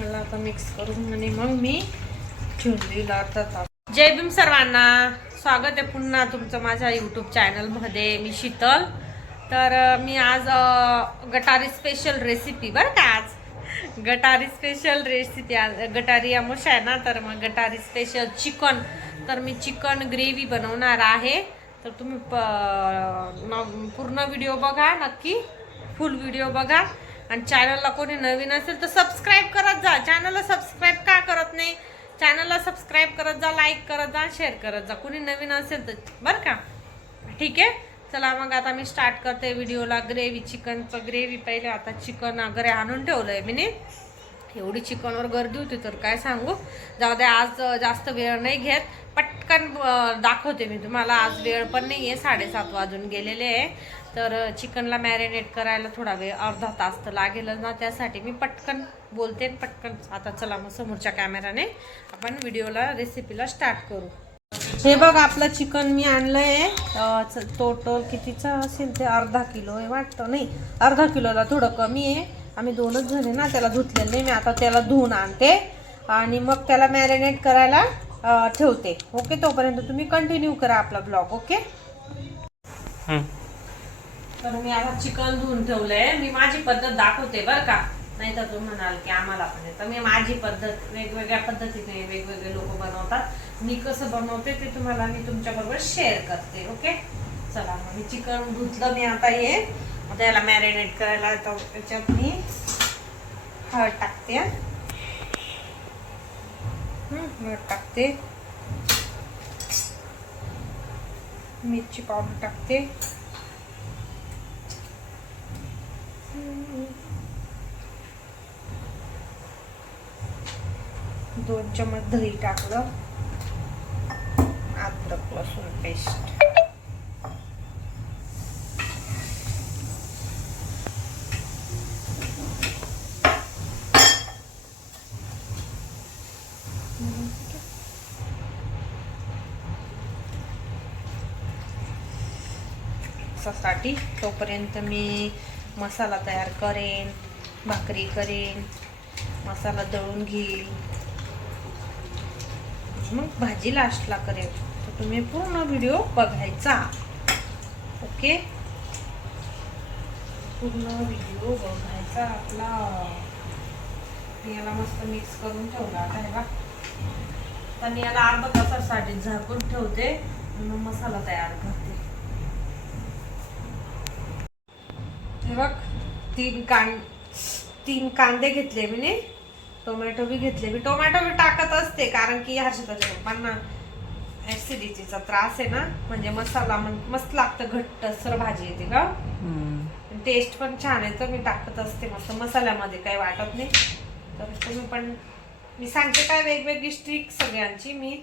मला आता मिक्स करून आणि मग मी ठेवून देईल अर्धा तास. जय भीम सर्वांना, स्वागत आहे पुन्हा तुमचं माझ्या यूट्यूब चॅनलमध्ये. मी शीतल. तर मी आज गटारी स्पेशल रेसिपी, बरं का, आज गटारी स्पेशल रेसिपी. गटारी अमुष आहे ना, तर मग गटारी स्पेशल चिकन. तर मी चिकन ग्रेव्ही बनवणार आहे. तर तुम्ही पूर्ण व्हिडिओ बघा, नक्की फुल व्हिडिओ बघा. आणि चॅनलला कोणी नवीन असेल तर सबस्क्राईब करत जा. चॅनलला सबस्क्राईब का करत नाही? चॅनलला सबस्क्राईब करत जा, लाईक करत जा, शेअर करत जा, कोणी नवीन असेल तर, बरं का. ठीक आहे, चला मग आता मी स्टार्ट करते व्हिडिओला. ग्रेव्ही, चिकनचं ग्रेव्ही. पहिले आता चिकन वगैरे आणून ठेवलं आहे मी. एवढी चिकनवर गर्दी होती तर काय सांगू. जाऊ द्या, आज जास्त वेळ नाही घेत, पटकन दाखवते मी तुम्हाला. आज वेळ पण नाही आहे, 7:30 वाजून गेलेले आहे. तर चिकनला मॅरिनेट करायला थोडा वेळ, अर्धा तास तर लागेलच ना. त्यासाठी मी पटकन बोलते, पटकन. आता चला मग समोरच्या कॅमेराने आपण व्हिडिओला, रेसिपीला स्टार्ट करू. हे बघ, आपलं चिकन मी आणलंय. टोटल कितीचं असेल ते, अर्धा किलो आहे वाटतं. नाही, अर्धा किलोला थोडं कमी आहे. आम्ही 2च जण आहे ना, त्याला धुतलेलं नाही मी. आता त्याला धुवून आणते आणि मग त्याला मॅरिनेट करायला ठेवते. ओके, तोपर्यंत तुम्ही कंटिन्यू करा आपला ब्लॉग. ओके. तर मी आता चिकन धुवून ठेवलंय. मी माझी पद्धत दाखवते बरं का, नाही तर तुम्ही म्हणाल की आम्हाला पण आहे. तर मी माझी पद्धत, वेगवेगळ्या पद्धतीने वेगवेगळे लोक बनवतात. मी कसं बनवते ते तुम्हाला मी तुमच्या बरोबर शेअर करते. ओके, चला मग मी चिकन धुतलं. मी आता आता याला मॅरिनेट करायला त्याच्यात मी हळद टाकते. हळद टाकते, मिरची पावडर टाकते, 2 चमच दही टाकलं, अद्रक लसूण पेस्ट, साठी. तोपर्यंत मी मसाला तयार करेन, भाकरी करेन, मसाला दळून घेईल, मग भाजी लास्टला करेन. तर तुम्ही पूर्ण व्हिडिओ बघायचा. ओके, पूर्ण व्हिडिओ बघायचा आपला. याला मस्त मिक्स करून ठेवला. आता हे बघ, तर मी याला अर्धा तासासाठी झाकून ठेवते, मग मसाला तयार करते. हे बघ, 3 कांदे घेतले मी. टोमॅटो बी घेतले. मी टोमॅटो बी टाकत असते, कारण की हर्षदाच्या पप्पांना ऍसिडिटीचा त्रास आहे ना. म्हणजे मसाला मस्त लागतं, घट्टसर भाजी येते का, टेस्ट पण छान आहे. तर मी टाकत असते मस्त मसाल्यामध्ये, काही वाटत नाही. तर तुम्ही पण, मी सांगते काय, वेगवेगळी स्ट्रिक सगळ्यांची. मी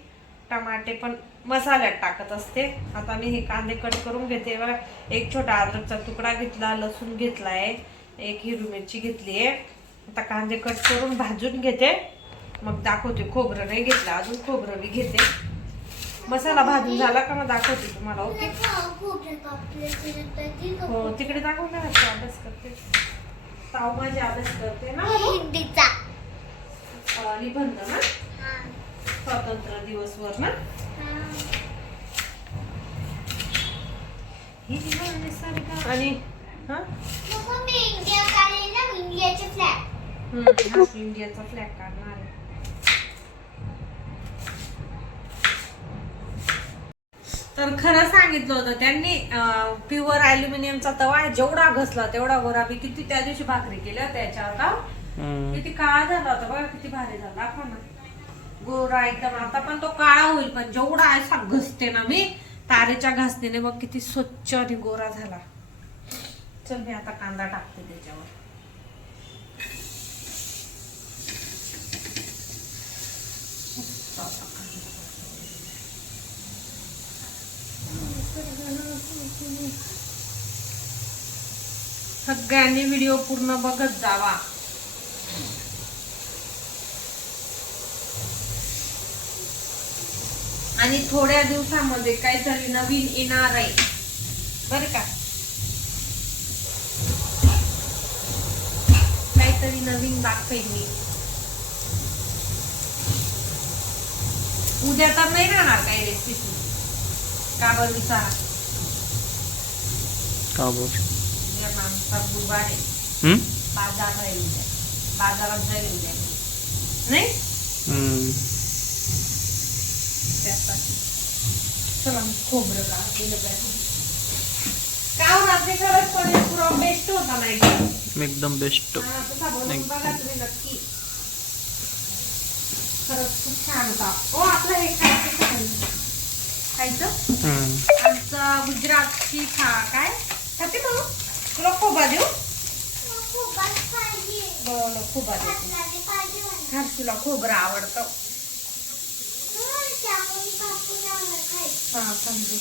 टमाटे पण मसाल्यात टाकत असते. आता मी हे कांदे कट करून घेते. बघा, 1 छोटा अद्रकचा तुकडा घेतला, लसूण घेतलाय, 1 हिरवी मिरची घेतली आहे. आता कांदे कट करून भाजून घेते, मग दाखवते. खोबरं नाही घेतलं अजून, खोबरं बी घेते. मसाला भाजून झाला का मग दाखवते तुम्हाला. ओके, हो, तिकडे दाखवून द्या. अभ्यास करते, ताऊ माझी अभ्यास करते ना, निबंध ना, स्वातंत्र्य दिवसवर ना. आणि इंडियाचा फ्लॅग काढणार आहे. तर खरं सांगितलं होतं त्यांनी, प्युअर अल्युमिनियमचा तवा आहे. जेवढा घसला तेवढा गोरा. मी किती त्या दिवशी भाकरी केल्या त्याच्यावर का, किती काळा झाला होता बघा, किती भारी झाला. दाखवा ना, गोरा एकदम. आता पण तो काळा होईल, पण जेवढा असा घसते ना मी तारेच्या घासणीने, मग किती स्वच्छ आणि गोरा झाला. चल, मी आता कांदा टाकते त्याच्यावर. सगळ्यांनी व्हिडिओ पूर्ण बघत जावा. आणि थोड्या दिवसामध्ये काहीतरी नवीन येणार आहे बरं का. काहीतरी नवीन दाखवेन मी. उद्या तर नाही राहणार काही रेसिपी. का बरं विचारा. का बोल उद्या आमचा गुरुवार आहे. बाजार राहील उद्या. बाजारात जाईल उद्या नाही. त्यासाठी चला मी खोबरं काढलं पाहिजे. का रात्री खरंच पनीर पुरा बेस्ट होता नाही एकदम बेस्ट. तसा बनवून बघा तुम्ही नक्की. खरंच खूप छान होता. ओ आपलं हे खायचं आमचा गुजरातची काय खाते म्हणून तुला खोबा देऊ. बरं खोबा देऊ. हर्षूला खोबरं आवडतं. हा समजते.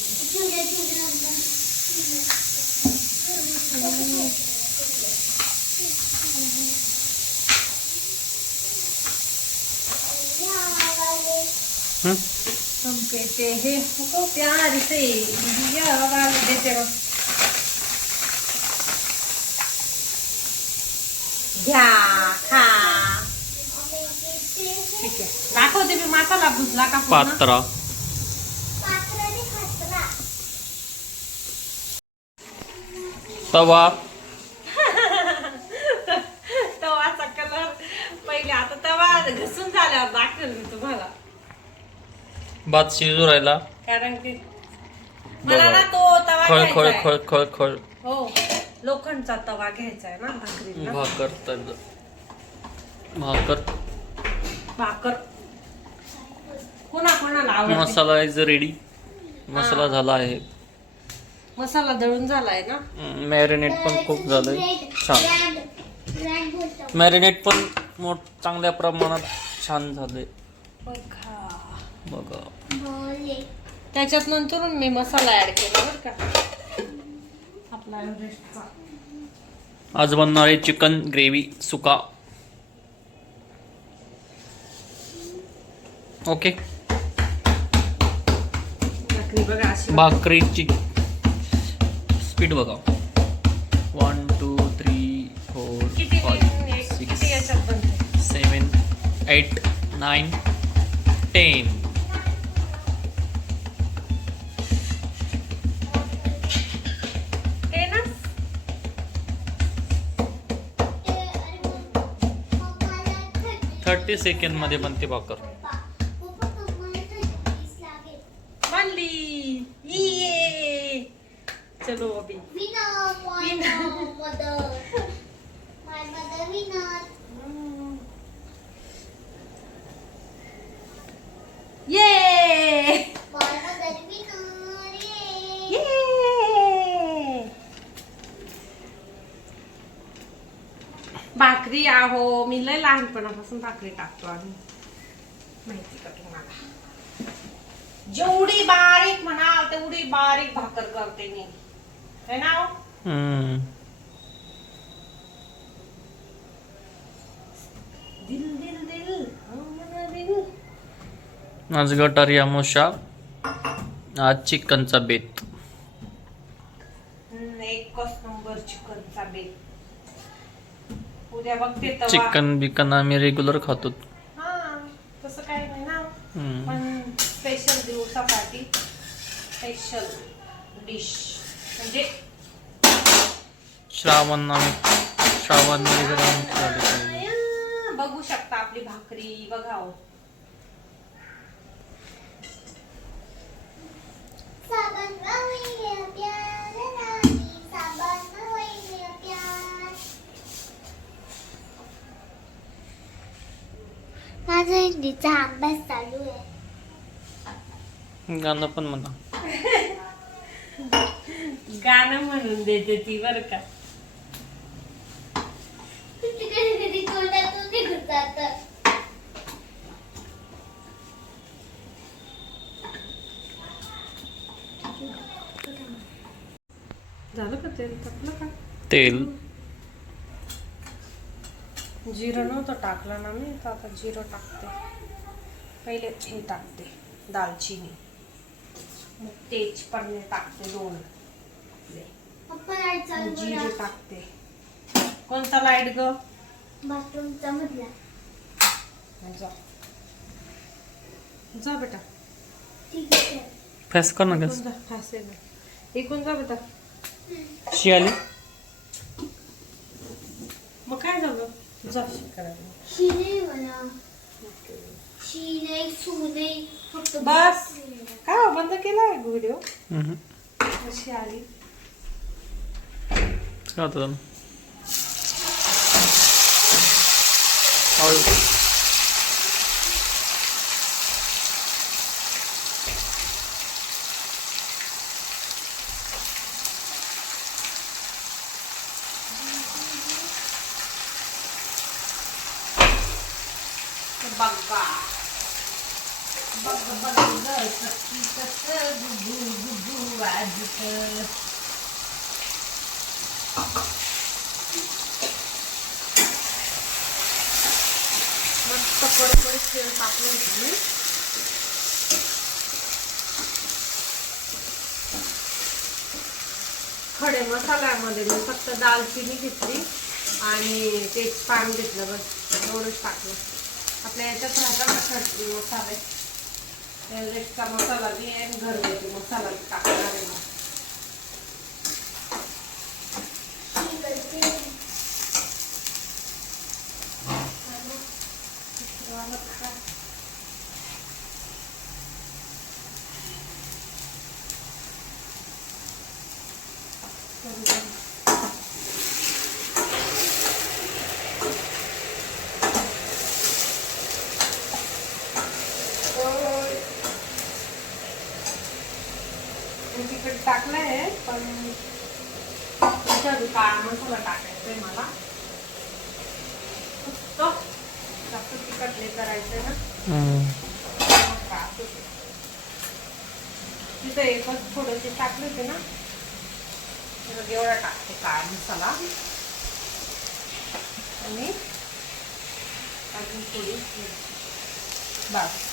कहते हैं तो प्यार से दिया वाले देते हो. घ्या खा. ठीक आहे दाखवते मी मसाला भुजला का पात्रा. तवा. तवाचा कलर पहिले. आता तवा घसून झाल्यावर दाखवेल मी तुम्हाला. भात शिजू राहिला कारण की मला ना तो तवा खळ खळ घ्यायचा खळ खळ खळ. हो लोखंडचा तवा घ्यायचा आहे ना भाकरीला. भाकर भाकर कोणाला आवडते. मसाला इज रेडी. मसाला झाला आहे. मसाला दळून झालाय ना. मॅरिनेट पण खूप झालंय छान. मॅरिनेट पण चांगल्या प्रमाणात छान झाले बघा. त्याच्यात नंतर मी मसाला ऍड केला बरं का आपला एव्हरेस्टचा. आज बनणारे चिकन ग्रेव्ही सुका. ओके. बघा अशी भाकरीची स्पीड बघा. 1 2 3 4 5 6 7 8 9 10. थर्टी सेकंड मध्ये बनते भाकर. बनली. ये चलो अभी ये भाकरी आहो. मी लय लहानपणापासून भाकरी टाकतो आणि माहिती का तुम्हाला. जेवढी बारीक म्हणाल तेवढी बारीक भाकर करते मी है ना. दिल दिल दिल दिल. आज गटारी अमावस्या. आज चिकनचा बेत. एकच नंबर चिकनचा बेत. उद्या बघते तवा. चिकन बिकन आम्ही रेग्युलर खातो. हा तसं काही नाही ना. पण स्पेशल दिवसासाठी स्पेशल डिश म्हणजे श्रावण बघू शकता आपली भाकरी बघाव. माझा हिंदीचा अभ्यास चालू आहे. गाणं पण म्हणा. गाणं म्हणून देते ती बर का. कधी तोंडातून निघून जातं. झालं का तेल टाकलं का. तेल जिरं नव्हतं टाकलं ना मी तर आता जिरं टाकते. पहिले हे टाकते दालचिनी मग तेजपत्ते टाकते 2. जिरे टाकते. कोणता लाईट ग. बाथरूमचा मधला. जा बेटा. ठीक आहे. फॅस कर ना इकडून गॅस. जा. फासे ना. इकडून जा बेटा. शी आली. मग काय झालं? जा करायला. शी नाही मला. शी नाही, सू नाही. फक्त बस. काय हो, बंद केलाय व्हिडिओ? हम्म. कशी आली? काय होतं त्यानं? आवडलं. बघा बघ बघ सखी कसं गुबू गुबू वाजतं. मस्त कडकडीत तेल टाकलं होतं मी. खडे मसाल्यामध्ये मी फक्त दालचिनी घेतली आणि तेजपान घेतलं, बस एवढंच टाकलं. आपल्या याच्यात राहतात ना खडे मसाले, एव्हरेस्टचा मसाला बी आहे आणि घरगुती मसाला बी टाकणार आहे मग. शी करते. तिकडे टाकलंय पण त्याच्यात काळा मसाला टाकायचा आहे मला. फक्त जास्त तिखट नाही करायचंय ना. मग त्रास होतो. तिथं एकच थोडेसे टाकले होते ना, तर एवढा टाकते काळा मसाला आणि अजून थोडी मिरची. बस.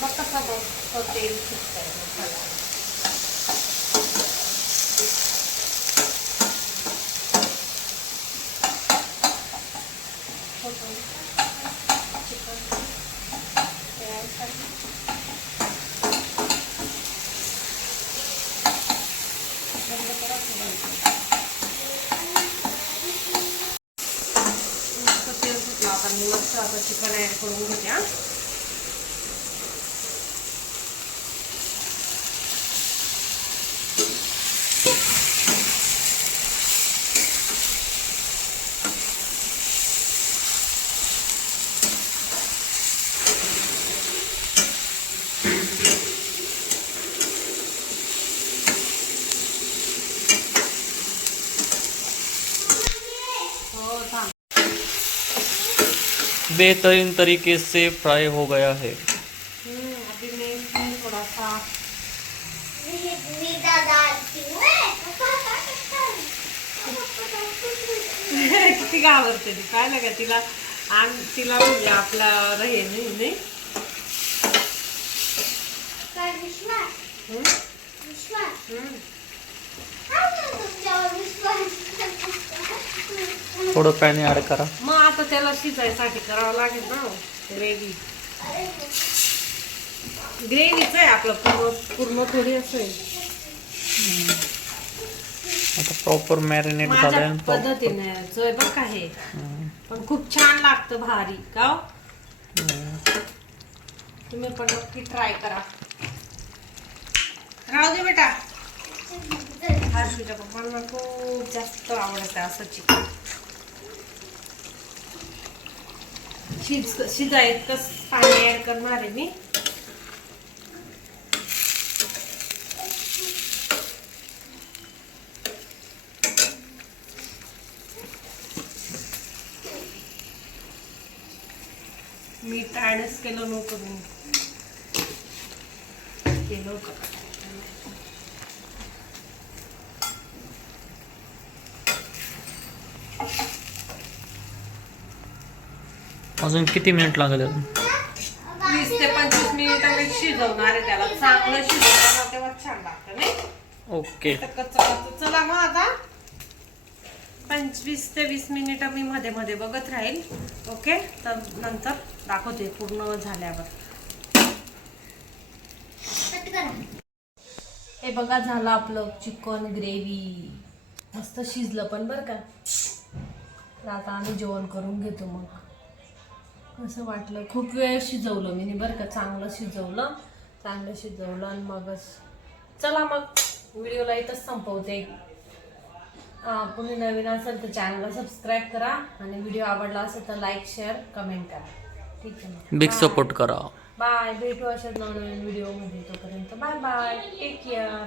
मग कसा बघ तेल सुटतंय मसाला. तेल सुटलं आता मी मस्त आता चिकन ऍड करून घेते. हा हो थांब. बेहतरीन तरीके से फ्राई हो गया है. अभी मैं थोड़ा सा मी दादा किती घाबरते ती, काय लागा तिला. आणि तिला म्हणजे आपला हे नाही. काय विश्वास हम्म? विश्वास हम्म. तुमच्यावर विश्वास. थोडं पाणी ॲड करा. मग आता त्याला शिजायसाठी करावं लागेल ना ग्रेव्ही. ग्रेव्हीच आहे आपलं पूर्ण थोडी असं आहे. आता प्रॉपर मॅरिनेट माझ्या झालंय. पद्धतीने जोय बघ का हे, पण खूप छान लागतं भारी का हो? तुम्ही पण नक्की ट्राय करा. राहू दे बेटा. हर्षूच्या पप्पांना खूप जास्त आवडतं असं चिकन. शिजायचं पाणी ऍड करणार आहे मी. मीठ ॲडच केलं नव्हतं मी. केलं होतं. अजून किती मिनिट लागेल? 20 ते 25 मिनिटं मी शिजवणार आहे त्याला. चांगलं शिजवलं तेव्हा छान लागतं नाही. ओके. चला मग आता 25 ते 20 मिनिटं मी मध्ये मध्ये बघत राहील. ओके, तर नंतर दाखवते पूर्ण झाल्यावर. कट करा. हे बघा झालं आपलं चिकन ग्रेव्ही. मस्त शिजलं पण बरं का. तर आता आम्ही जेवण करून घेतो. मग कसं वाटलं? खूप वेळ शिजवलं मी बरं का. चांगलं शिजवलं आणि मगच चला मग व्हिडिओला इथंच संपवते. कोणी नवीन असेल तर चॅनलला सबस्क्राईब करा आणि व्हिडिओ आवडला असेल तर लाईक शेअर कमेंट करा. ठीक आहे, बिग सपोर्ट करा. बाय. भेटू अशाच नवनवीन व्हिडिओमध्ये. तोपर्यंत बाय बाय. Take care.